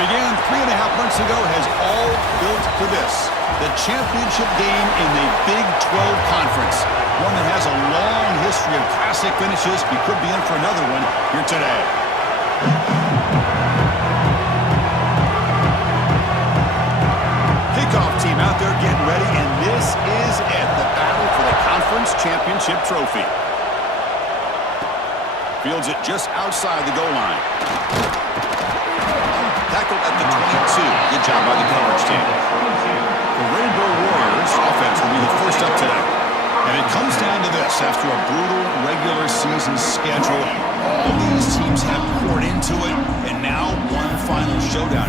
began 3.5 months ago has all built to this. The championship game in the Big 12 Conference. One that has a long history of classic finishes. We could be in for another one here today. Kickoff team out there getting ready, and this is it. The battle for the conference championship trophy. Fields it just outside the goal line. Tackled at the 22. Good job by the coverage team. The Rainbow Warriors offense will be the first up today. And it comes down to this. After a brutal regular season schedule, all these teams have poured into it, and now one final showdown.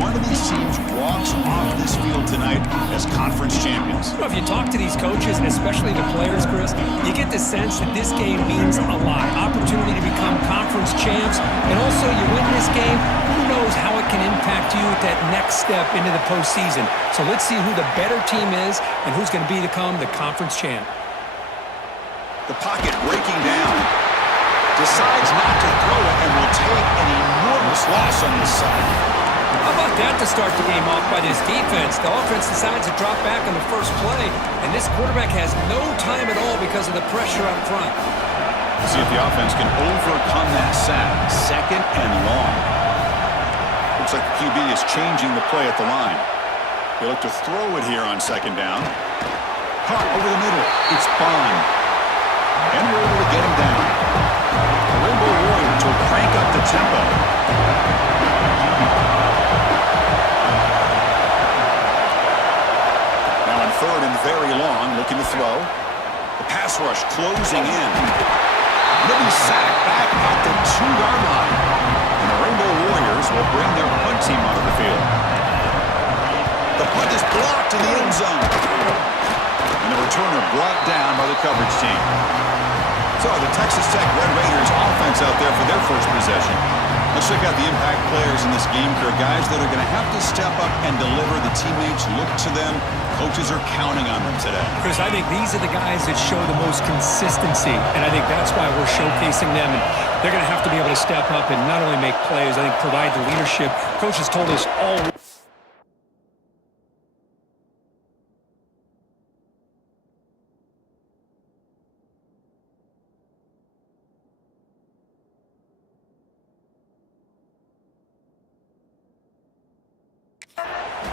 One of these teams walks off this field tonight as conference champions. Well, if you talk to these coaches, and especially the players, Chris, you get the sense that this game means a lot. Opportunity to become conference champs, and also you win this game, who knows how it can impact you at that next step into the postseason. So let's see who the better team is and who's going to become the conference champ. The pocket breaking down. Decides not to throw it and will take an enormous loss on this side. How about that to start the game off by this defense? The offense decides to drop back on the first play, and this quarterback has no time at all because of the pressure up front. See if the offense can overcome that sack. Second and long. Looks like the QB is changing the play at the line. They look to throw it here on second down. Caught over the middle. It's Bond. And we're able to get him down. The Rainbow Warriors will crank up the tempo. Now on third and very long, looking to throw. The pass rush closing in. He'll be sacked back at the 2-yard line. And the Rainbow Warriors will bring their punt team onto the field. The punt is blocked in the end zone. And the returner brought down by the coverage team. So the Texas Tech Red Raiders offense out there for their first possession. Let's check out the impact players in this game here. Guys that are going to have to step up and deliver. The teammates look to them. Coaches are counting on them today. Chris, I think these are the guys that show the most consistency, and I think that's why we're showcasing them. And they're going to have to be able to step up and not only make plays, I think provide the leadership. Coaches told us all.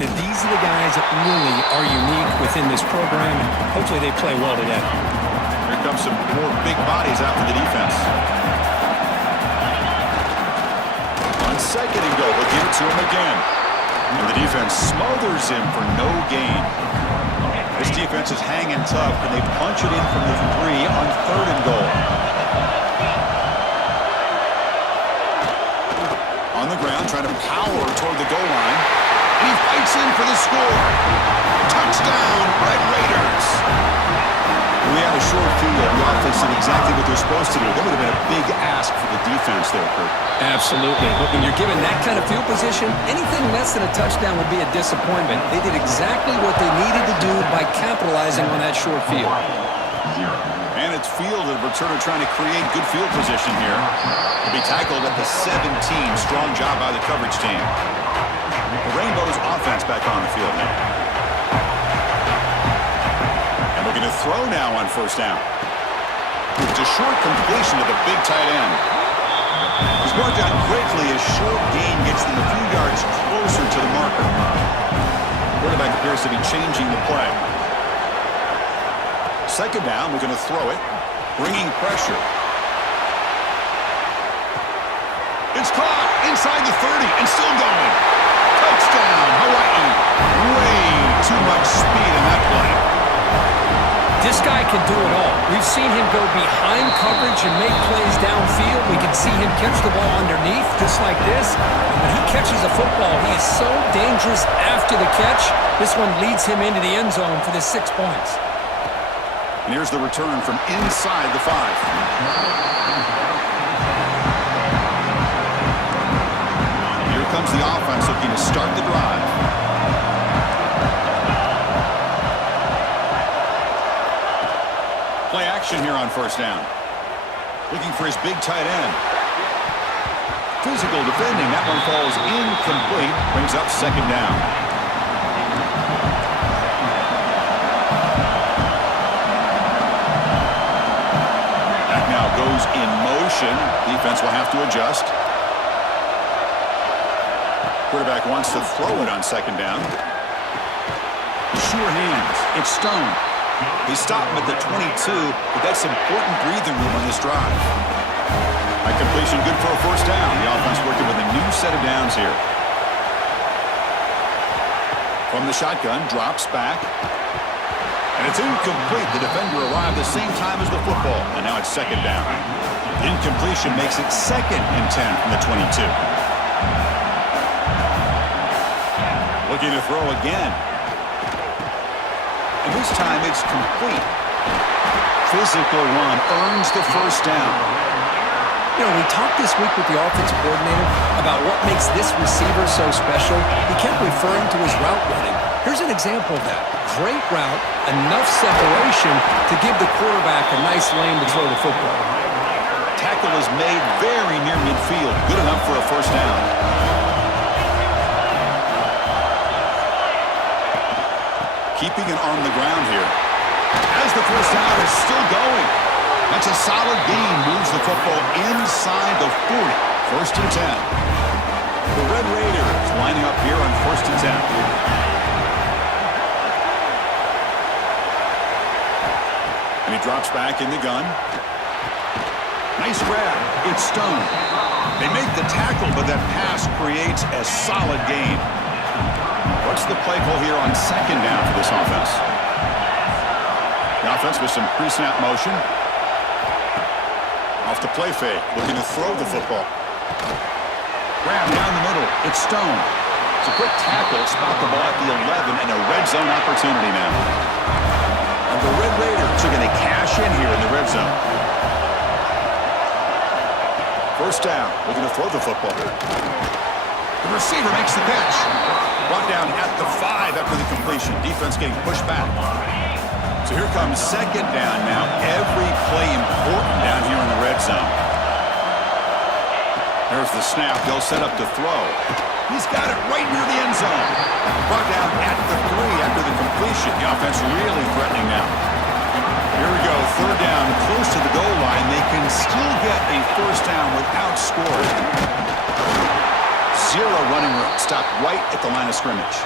That these are the guys that really are unique within this program, and hopefully they play well today. Here comes some more big bodies out for the defense. On second and goal, they'll give it to him again. And the defense smothers him for no gain. This defense is hanging tough, and they punch it in from the 3 on third and goal. On the ground, trying to power toward the goal line. He fights in for the score. Touchdown, Red Raiders. We had a short field. The offense did exactly what they're supposed to do. That would have been a big ask for the defense there, Kurt. Absolutely. But when you're given that kind of field position, anything less than a touchdown would be a disappointment. They did exactly what they needed to do by capitalizing on that short field. And it's fielded. Returner trying to create good field position here. He'll be tackled at the 17. Strong job by the coverage team. The Rainbows offense back on the field now. And looking to throw now on first down. It's a short completion to the big tight end. He's brought down quickly as short gain gets them a few yards closer to the marker. Quarterback appears to be changing the play. Second down, we're going to throw it. Bringing pressure. It's caught inside the 30 and still going. Touchdown, Hawaii. Way too much speed in that play. This guy can do it all. We've seen him go behind coverage and make plays downfield. We can see him catch the ball underneath just like this. And when he catches a football, he is so dangerous after the catch. This one leads him into the end zone for the 6 points. And here's the return from inside the 5. Comes the offense looking to start the drive. Play action here on first down. Looking for his big tight end. Physical defending. That one falls incomplete. Brings up second down. That now goes in motion. Defense will have to adjust. Quarterback wants to throw it on second down. Sure hands. It's Stone. He stopped him at the 22, but that's important breathing room on this drive. That completion good for a first down. The offense working with a new set of downs here. From the shotgun, drops back. And it's incomplete. The defender arrived the same time as the football, and now it's second down. Incompletion makes it 2nd and 10 from the 22. Looking to throw again. And this time it's complete. Physical run earns the first down. You know, we talked this week with the offensive coordinator about what makes this receiver so special. He kept referring to his route running. Here's an example of that. Great route, enough separation to give the quarterback a nice lane to throw the football. Tackle is made very near midfield. Good enough for a first down. Keeping it on the ground here. As the first down is still going. That's a solid gain. Moves the football inside the 40. 1st and 10. The Red Raiders lining up here on 1st and 10. And he drops back in the gun. Nice grab. It's Stone. They make the tackle, but that pass creates a solid gain. What's the play call here on second down for this offense? The offense with some pre-snap motion. Off the play fake, looking to throw the football. Grab down the middle. It's Stone. It's a quick tackle. Spot the ball at the 11 and a red zone opportunity now. And the Red Raiders are going to cash in here in the red zone. First down. Looking to throw the football. The receiver makes the catch. Brought down at the 5 after the completion. Defense getting pushed back. So here comes second down now. Every play important down here in the red zone. There's the snap. They'll set up to throw. He's got it right near the end zone. Brought down at the 3 after the completion. The offense really threatening now. Here we go. Third down, close to the goal line. They can still get a first down without scoring. 0 running room. Stopped right at the line of scrimmage.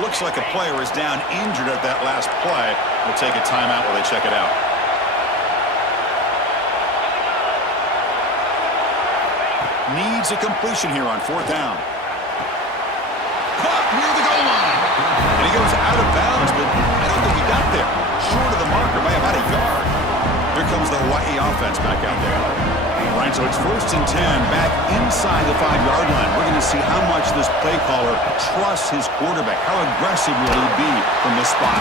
Looks like a player is down injured at that last play. We'll take a timeout while they check it out. Needs a completion here on 4th down. Caught near the goal line. And he goes out of bounds, but I don't think he got there. Short of the marker by about a yard. Here comes the Hawaii offense back out there. All right, so it's 1st and 10 back inside the 5-yard line. We're going to see how much this play caller trusts his quarterback. How aggressive will he be from this spot?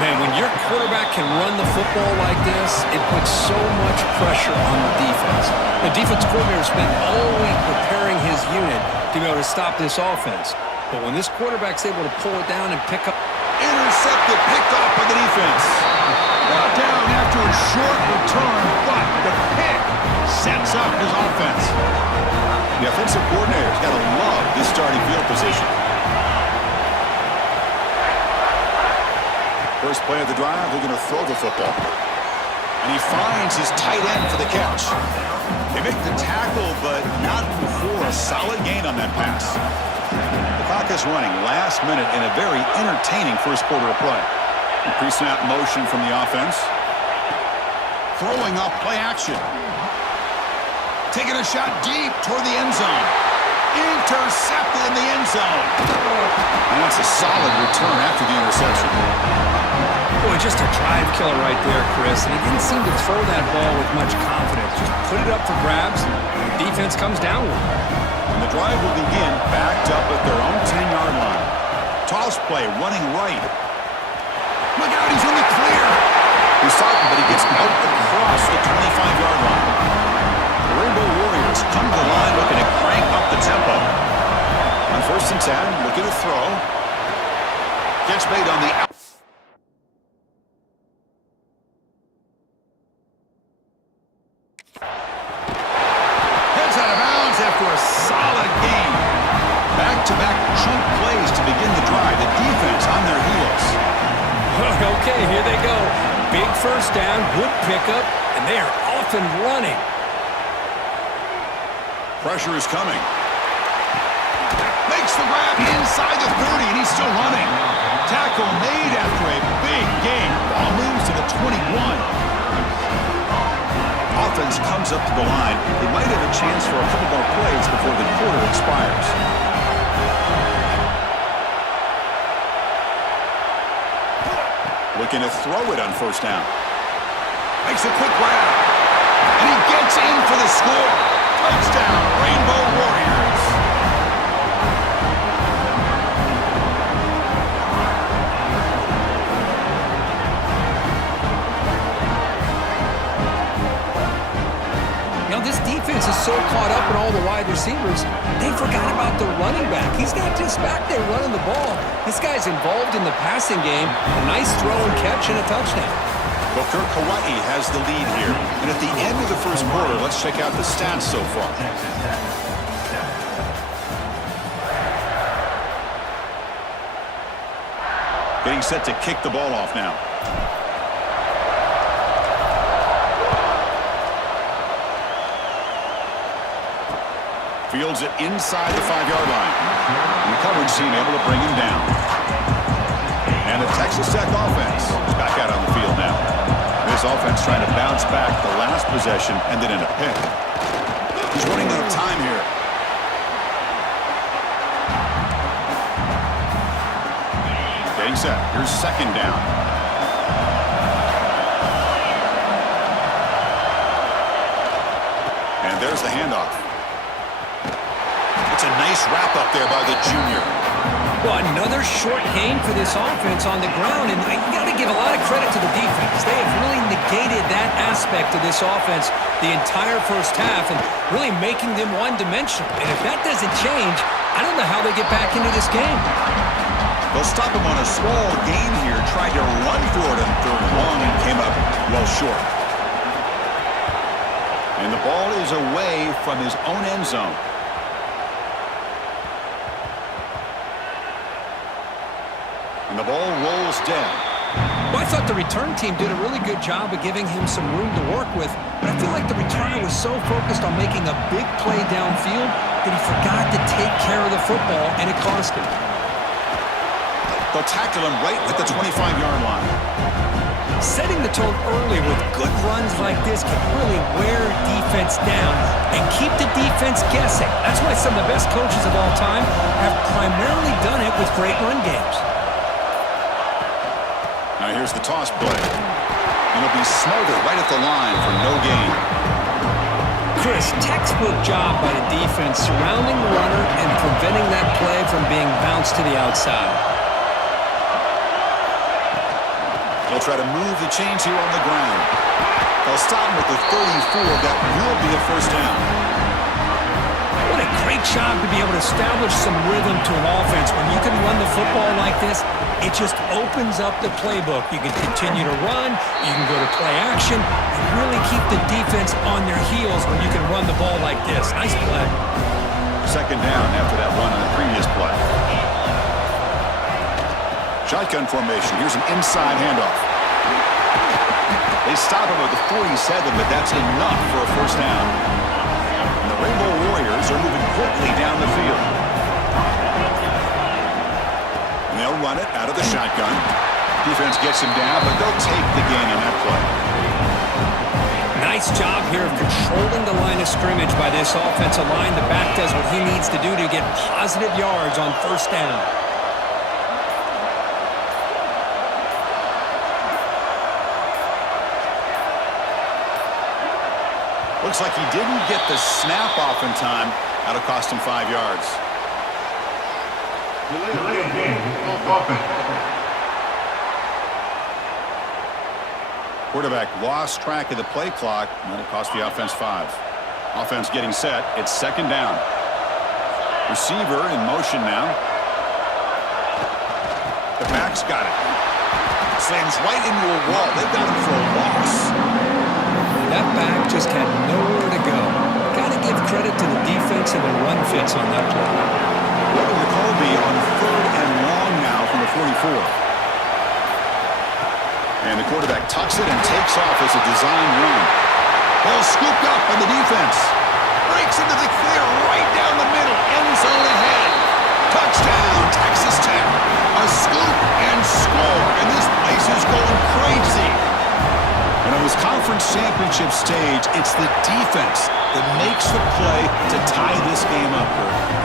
Man, when your quarterback can run the football like this, it puts so much pressure on the defense. The defense coordinator spent all week preparing his unit to be able to stop this offense. But when this quarterback's able to pull it down and pick up... Intercepted, picked off by the defense. Brought down after a short return, but the pick sets up his offense. The offensive coordinator's got to love this starting field position. First play of the drive, they're going to throw the football. And he finds his tight end for the catch. They make the tackle, but not before a solid gain on that pass. The clock is running last minute in a very entertaining first quarter of play. Pre-snap motion from the offense. Throwing up play action. Taking a shot deep toward the end zone. Intercepted in the end zone. And that's a solid return after the interception. Boy, just a drive killer right there, Chris. And he didn't seem to throw that ball with much confidence. Just put it up for grabs, and the defense comes down with it. And the drive will begin backed up at their own 10-yard line. Toss play, running right. Look out, he's in the clear. He's talking, but he gets out across the 25-yard line. The Rainbow Warriors come to the line looking to crank up the tempo. On 1st and 10, looking to throw. Catch made on the out. Okay, here they go. Big first down, good pickup, and they are off and running. Pressure is coming. Makes the grab inside the 30, and he's still running. Tackle made after a big gain. Ball moves to the 21. Offense comes up to the line. They might have a chance for a couple more plays before the quarter expires. Looking to throw it on first down. Makes a quick grab. And he gets in for the score. Touchdown, Rainbow Warriors. You know, this defense is so caught up in all the wide receivers, they forgot about the running back. He's not just back there running the ball. This guy's involved in the passing game. A nice throw and catch and a touchdown. Booker, Hawaii has the lead here. And at the end of the first quarter, let's check out the stats so far. Getting set to kick the ball off now. Fields it inside the 5-yard line. And the coverage team able to bring him down. And the Texas Tech offense is back out on the field now. This offense trying to bounce back the last possession and then in a pick. He's running out of time here. Getting set. Here's second down. And there's the handoff. It's a nice wrap up there by the junior. Well, another short gain for this offense on the ground, and you got to give a lot of credit to the defense. They have really negated that aspect of this offense the entire first half and really making them one-dimensional. And if that doesn't change, I don't know how they get back into this game. They'll stop him on a small gain here, tried to run for it on third and long and came up well short. And the ball is away from his own end zone. And the ball rolls down. Well, I thought the return team did a really good job of giving him some room to work with, but I feel like the returner was so focused on making a big play downfield that he forgot to take care of the football, and it cost him. They'll tackle him right at the 25-yard line. Setting the tone early with good runs like this can really wear defense down and keep the defense guessing. That's why some of the best coaches of all time have primarily done it with great run games. Now here's the toss play. And it'll be smothered right at the line for no gain. Chris, textbook job by the defense surrounding the runner and preventing that play from being bounced to the outside. They'll try to move the chains here on the ground. They'll stop him at the 34. That will be a first down. What a great job to be able to establish some rhythm to an offense. When you can run the football like this, it just opens up the playbook. You can continue to run, you can go to play action, and really keep the defense on their heels when you can run the ball like this. Nice play. Second down after that run on the previous play. Shotgun formation. Here's an inside handoff. They stop him at the 47, but that's enough for a first down. And the Rainbow Warriors are moving quickly down the field. And they'll run it out of the shotgun. Defense gets him down, but they'll take the gain on that play. Nice job here of controlling the line of scrimmage by this offensive line. The back does what he needs to do to get positive yards on first down. Looks like he didn't get the snap off in time. That'll cost him 5 yards. Quarterback lost track of the play clock. That'll cost the offense 5. Offense getting set. It's second down. Receiver in motion now. The back's got it. Slams right into a wall. They've got him for a loss. That back just had nowhere to go. Got to give credit to the defense and the run fits on that play. What will the call be on third and long now from the 44? And the quarterback tucks it and takes off as a design run. Ball scooped up by the defense. Breaks into the clear right down the middle. End zone ahead. Touchdown, Texas Tech. A scoop and score. And this place is going crazy. And on this conference championship stage, it's the defense that makes the play to tie this game up.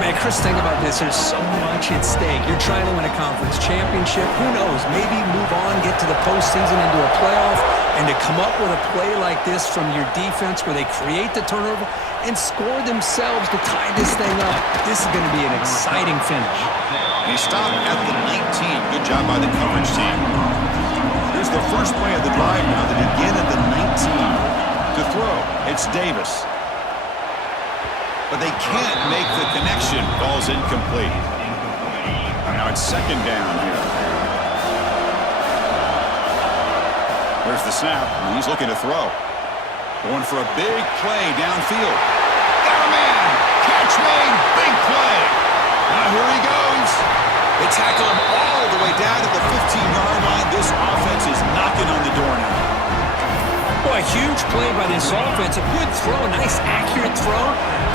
Man, Chris, think about this. There's so much at stake. You're trying to win a conference championship. Who knows? Maybe move on, get to the postseason, into a playoff, and to come up with a play like this from your defense where they create the turnover and score themselves to tie this thing up. This is going to be an exciting finish. And he stopped at the 19. Good job by the coverage team. Here's the first play of the drive now. They begin at the 19. To throw, it's Davis. But they can't make the connection. Ball's incomplete. Now it's second down here. There's the snap. And he's looking to throw. Going for a big play downfield. Got a man. Catch made. Big play. Now here he goes. They tackle him all the way down to the 15-yard line. This offense is knocking on the door now. Boy, a huge play by this offense. A good throw, a nice accurate throw.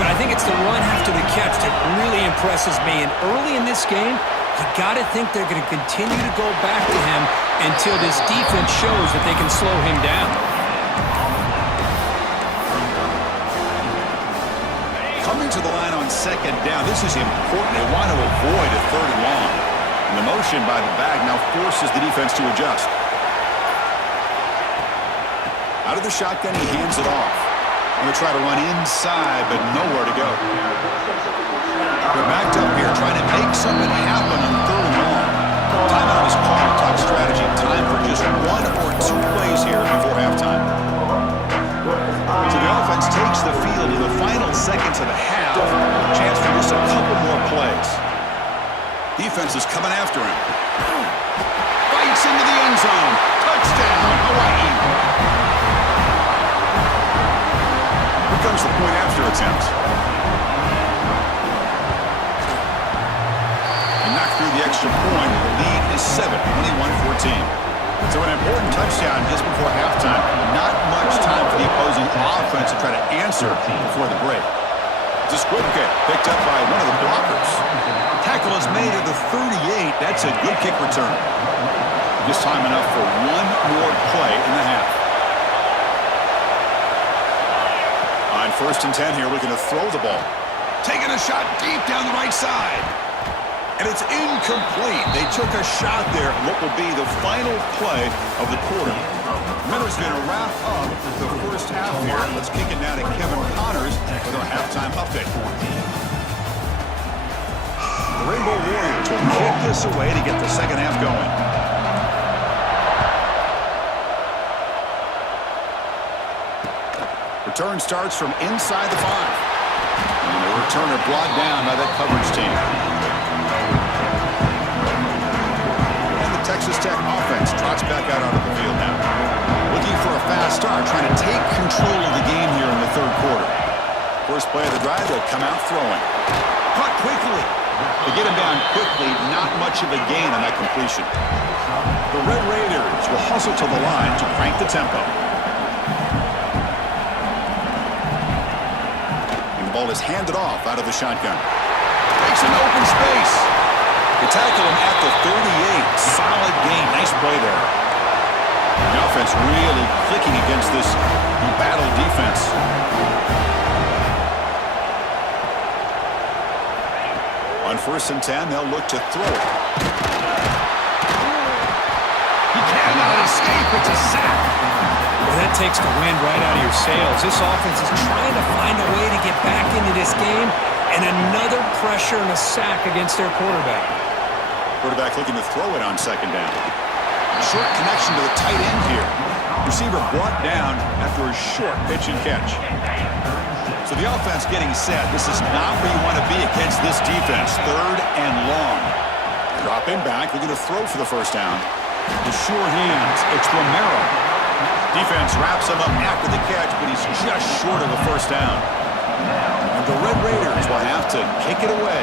But I think it's the run after the catch that really impresses me. And early in this game, you got to think they're going to continue to go back to him until this defense shows that they can slow him down. Coming to the line on second down, this is important. They want to avoid a third and long. And the motion by the back now forces the defense to adjust. Out of the shotgun, he hands it off. Going to try to run inside, but nowhere to go. They're backed up here, trying to make something happen on third and long. Timeout is called. Talk strategy. Time for just one or two plays here before halftime. So the offense takes the field in the final seconds of the half. Chance for just a couple more plays. Defense is coming after him. Bites into the end zone. Touchdown, Hawaii. Here comes the point after attempt. And knocked through the extra point. The lead is 7, 21-14. So an important touchdown just before halftime. Not much time for the opposing offense to try to answer before the break. It's a squib kick picked up by one of the blockers. Tackle is made at the 38. That's a good kick return. Just time enough for one more play in the half. On 1st and 10 here, looking to throw the ball. Taking a shot deep down the right side. And it's incomplete. They took a shot there. What will be the final play of the quarter. Remember, it's going to wrap up the first half here. Let's kick it down to Kevin Connors with our halftime update. The Rainbow Warriors will kick this away to get the second half going. Return starts from inside the 5. And the returner brought down by that coverage team. Texas Tech offense trots back out onto the field now. Looking for a fast start, trying to take control of the game here in the third quarter. First play of the drive, they'll come out throwing. Caught quickly. They get him down quickly, not much of a gain on that completion. The Red Raiders will hustle to the line to crank the tempo. And the ball is handed off out of the shotgun. Takes an open space. They tackle him at the 38. Solid gain. Nice play there. The offense really clicking against this battle defense. On 1st and 10, they'll look to throw it. He cannot escape. It's a sack. Well, that takes the wind right out of your sails. This offense is trying to find a way to get back into this game, and another pressure and a sack against their quarterback. Quarterback looking to throw it on second down. Short connection to the tight end here. Receiver brought down after a short pitch and catch. So the offense getting set. This is not where you want to be against this defense. 3rd and long. Dropping back, looking to throw for the first down. The sure hands. It's Romero. Defense wraps him up after the catch, but he's just short of a first down. And the Red Raiders will have to kick it away.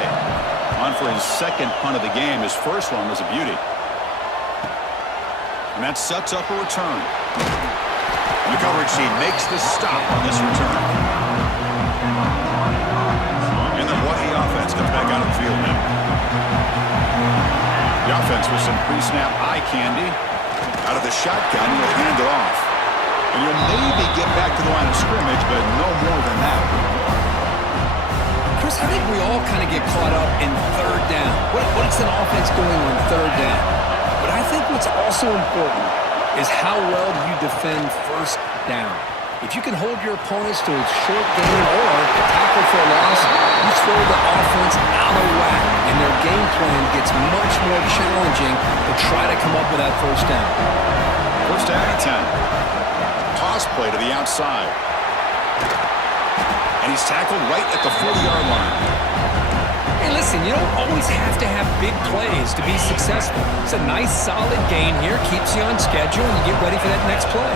On for his second punt of the game. His first one was a beauty. And that sets up a return. And the coverage team makes the stop on this return. And the Hawaii offense comes back out of the field now. The offense with some pre-snap eye candy. Out of the shotgun, he'll hand it off. And you'll maybe get back to the line of scrimmage, but no more than that. Chris, I think we all kind of get caught up in third down. What's an offense doing on third down? But I think what's also important is how well do you defend first down. If you can hold your opponents to a short gain or a tackle for a loss, you throw the offense out of whack, and their game plan gets much more challenging to try to come up with that first down. First down and 10. Toss play to the outside. And he's tackled right at the 40-yard line. Hey, listen, you don't always have to have big plays to be successful. It's a nice, solid gain here, keeps you on schedule, and you get ready for that next play.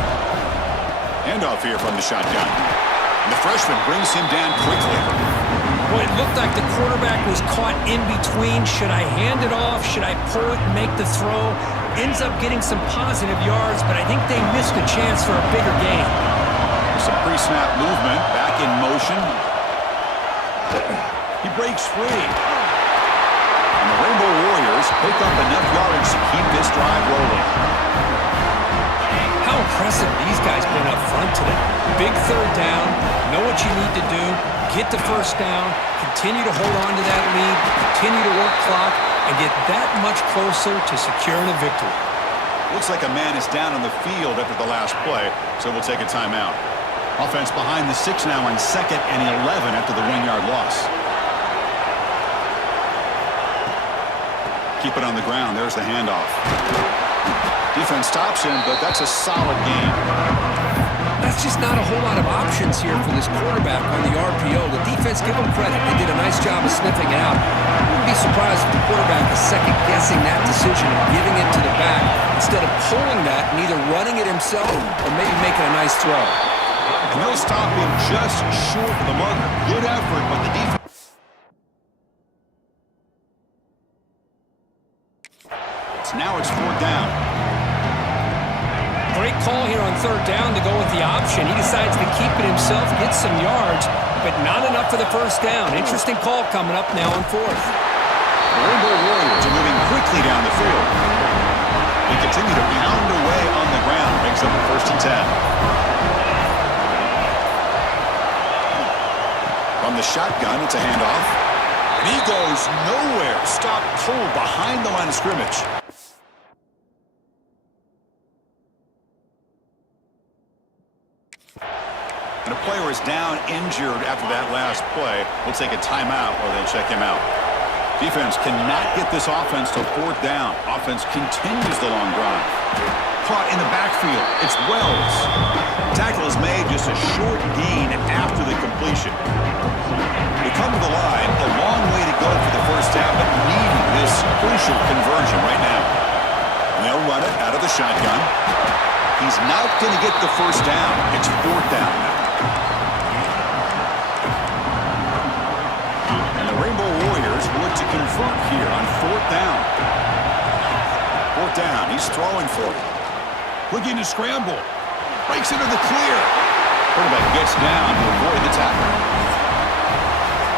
Handoff here from the shotgun. And the freshman brings him down quickly. Well, it looked like the quarterback was caught in between. Should I hand it off? Should I pull it and make the throw? Ends up getting some positive yards, but I think they missed a chance for a bigger gain. Some pre-snap movement, back in motion. He breaks free. And the Rainbow Warriors pick up enough yards to keep this drive rolling. How impressive these guys been up front today. Big third down, know what you need to do, get the first down, continue to hold on to that lead, continue to work clock, and get that much closer to securing a victory. Looks like a man is down on the field after the last play, so we'll take a timeout. Offense behind the 6 now on 2nd and 11 after the 1-yard loss. Keep it on the ground. There's the handoff. Defense stops him, but that's a solid gain. That's just not a whole lot of options here for this quarterback on the RPO. The defense, give them credit. They did a nice job of sniffing it out. I wouldn't be surprised if the quarterback is second-guessing that decision and giving it to the back instead of pulling that and either running it himself or maybe making a nice throw. And they'll stop him just short of the marker. Good effort, but the defense. Now it's 4th down. Great call here on 3rd down to go with the option. He decides to keep it himself, get some yards, but not enough for the first down. Interesting call coming up now on 4th. The Rainbow Warriors are moving quickly down the field. They continue to pound away on the ground. Makes up the 1st and 10. From the shotgun, it's a handoff. And he goes nowhere. Stopped cold behind the line of scrimmage. And a player is down injured after that last play. We'll take a timeout while they check him out. Defense cannot get this offense to 4th down. Offense continues the long drive. Caught in the backfield. It's Wells. Tackle is made just a short gain after the completion. They come to the line, a long way to go for the first down, but needing this crucial conversion right now. And they'll run it out of the shotgun. He's not going to get the first down. It's 4th down now. And the Rainbow Warriors look to convert here on 4th down. 4th down. He's throwing for it. Looking to scramble. Breaks into the clear. Quarterback gets down to avoid the tackle.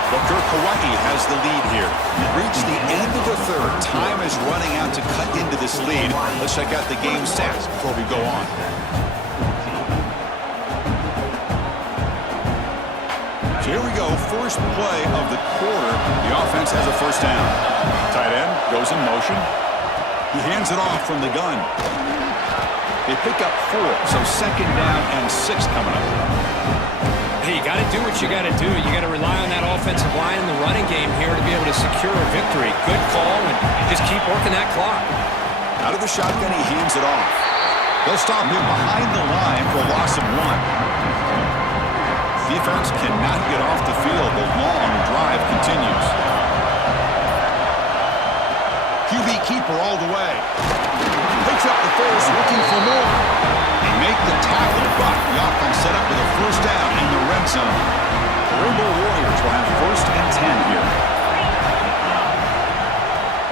Booker, Hawaii has the lead here. We've reached the end of the 3rd. Time is running out to cut into this lead. Let's check out the game stats before we go on. So here we go. First play of the quarter. The offense has a first down. Tight end goes in motion. He hands it off from the gun. They pick up 4, so 2nd down and 6 coming up. Hey, you got to do what you got to do. You got to rely on that offensive line in the running game here to be able to secure a victory. Good call, and just keep working that clock. Out of the shotgun, he hands it off. They'll stop him behind the line for a loss of 1. Defense cannot get off the field. The long drive continues. QB keeper all the way. Picks up the first, looking for more. They make the tackle, but the offense set up with a first down in the red zone. The Rainbow Warriors will have 1st and 10 here.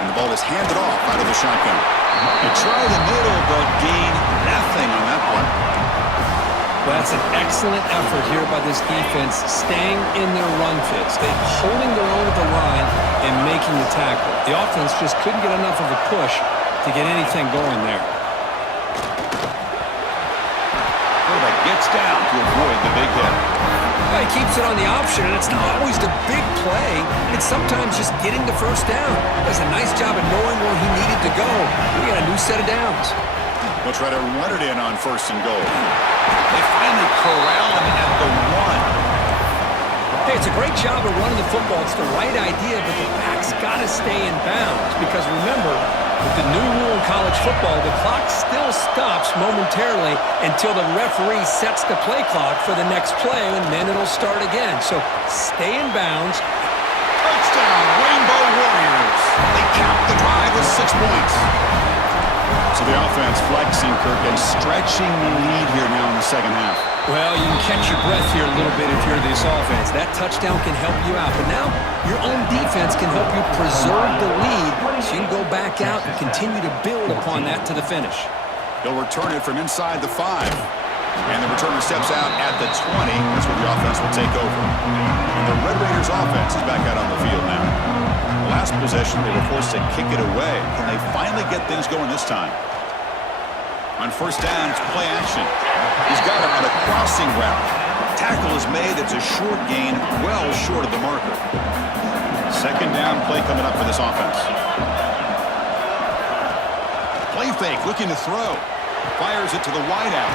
And the ball is handed off out of the shotgun. They try the middle, but gain nothing on that play. Well, that's an excellent effort here by this defense, staying in their run fits. They're holding their own at the line and making the tackle. The offense just couldn't get enough of a push to get anything going there. Quarterback gets down to avoid the big hit. Well, he keeps it on the option, and it's not always the big play. It's sometimes just getting the first down. Does a nice job of knowing where he needed to go. We got a new set of downs. We'll try to run it in on 1st and goal. They finally corral him at the 1. Hey, it's a great job of running the football. It's the right idea, but the back's got to stay in bounds. Because remember, with the new rule in college football, the clock still stops momentarily until the referee sets the play clock for the next play, and then it'll start again. So stay in bounds. Touchdown, Rainbow Warriors. They cap the drive with 6 points. So the offense flexing, Kirk, and stretching the lead here now in the second half. Well, you can catch your breath here a little bit if you're this offense. That touchdown can help you out. But now your own defense can help you preserve the lead so you can go back out and continue to build upon that to the finish. They'll return it from inside the 5. And the returner steps out at the 20. That's where the offense will take over. And the Red Raiders offense is back out on the field now. The last possession, they were forced to kick it away. Can they finally get things going this time? On 1st down, it's play action. He's got him on a crossing route. Tackle is made. It's a short gain, well short of the marker. 2nd down play coming up for this offense. Play fake, looking to throw. Fires it to the wideout.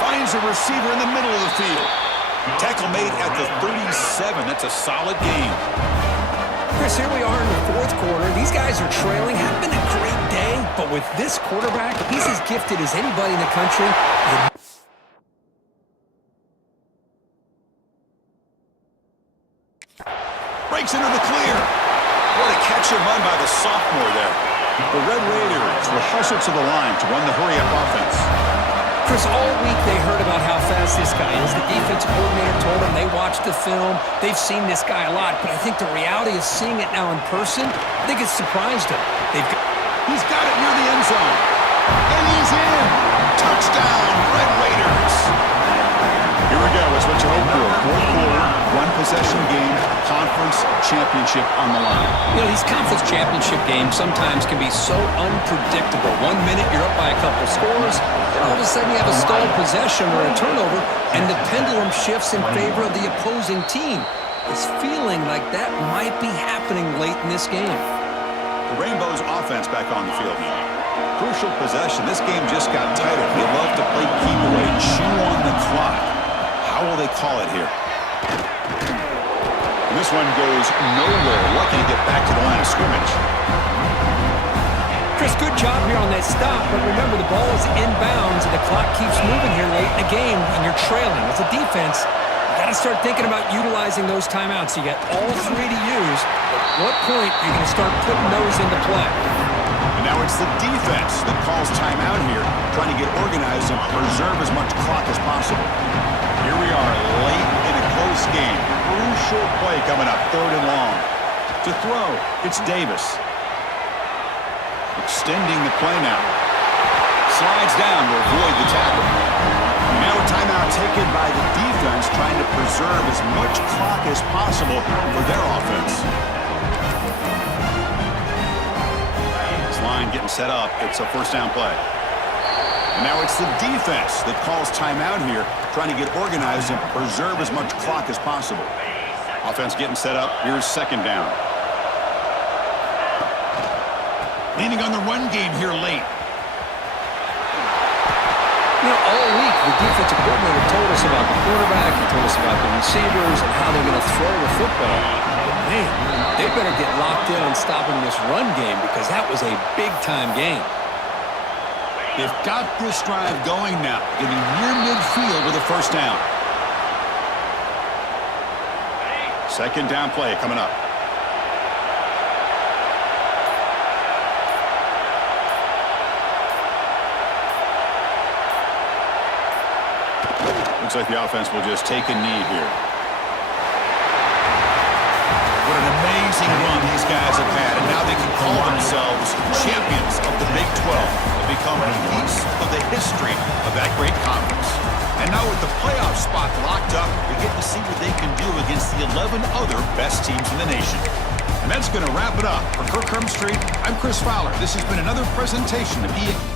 Finds a receiver in the middle of the field. Tackle made at the 37. That's a solid gain. Chris, here we are in the 4th quarter. These guys are trailing. Haven't been a great day, but with this quarterback, he's as gifted as anybody in the country. Breaks into the clear. What a catch and run by the sophomore there. The Red Raiders will hustle to the line to run the hurry-up offense. Chris, all week they heard about how fast this guy is. The defensive coordinator told them they watched the film. They've seen this guy a lot, but I think the reality of seeing it now in person, I think it's surprised them. He's got it near the end zone. And he's in. Touchdown, Red Raiders. Here we go. It's what you hope for. 4th quarter, 1-possession game, conference championship on the line. You know, these conference championship games sometimes can be so unpredictable. 1 minute you're up by a couple scores, then all of a sudden you have a stalled possession or a turnover, and the pendulum shifts in favor of the opposing team. It's feeling like that might be happening late in this game. The Rainbows offense back on the field now. Crucial possession. This game just got tighter. They love to play keep away, chew on the clock. How will they call it here? And this one goes nowhere. Lucky to get back to the line of scrimmage. Chris, good job here on that stop, but remember the ball is inbounds and the clock keeps moving here late in the game and you're trailing. As a defense, you got to start thinking about utilizing those timeouts. You got all 3 to use. At what point are you going to start putting those into play? And now it's the defense that calls timeout here, trying to get organized and preserve as much clock as possible. Here we are, late in a close game. Crucial play coming up, 3rd and long. To throw, it's Davis. Extending the play now. Slides down to avoid the tackle. Now a timeout taken by the defense, trying to preserve as much clock as possible for their offense. This line getting set up. It's a 1st down play. And now it's the defense that calls timeout here, trying to get organized and preserve as much clock as possible. Offense getting set up. Here's 2nd down. Leaning on the run game here late. You know, all week the defensive coordinator told us about the quarterback, he told us about the receivers and how they're going to throw the football. But man, they better get locked in on stopping this run game because that was a big-time game. They've got this drive going now, getting near midfield with a 1st down. 2nd down play coming up. Looks like the offense will just take a knee here. What an amazing run these guys have had, and now they can call themselves champions of the Big 12 and become a piece of the history of that great conference. And now with the playoff spot locked up, we get to see what they can do against the 11 other best teams in the nation. And that's going to wrap it up. For Kirk Street, I'm Chris Fowler. This has been another presentation of EA.